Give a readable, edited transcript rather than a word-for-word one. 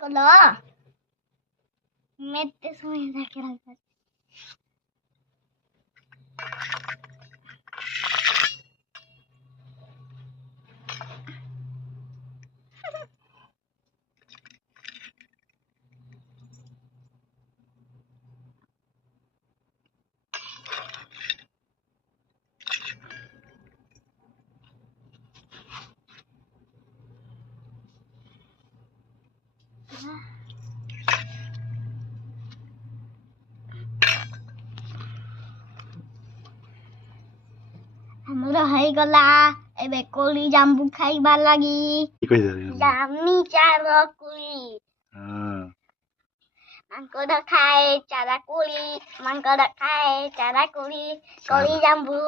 Kalau mete semuanya kira-kira. ଆମର ହେଇଗଲା ଏବେ କୋଳି ଜାମ୍ବୁ ଖାଇବା ଲାଗି ଜାମି ଚାର କୋଳି ମାଙ୍କଡ ଖାଏ ଚାରା କୋଳି ମାଙ୍କଡ ଖାଏ ଚାରା କୋଳି କୋଳି ଜାମ୍ବୁ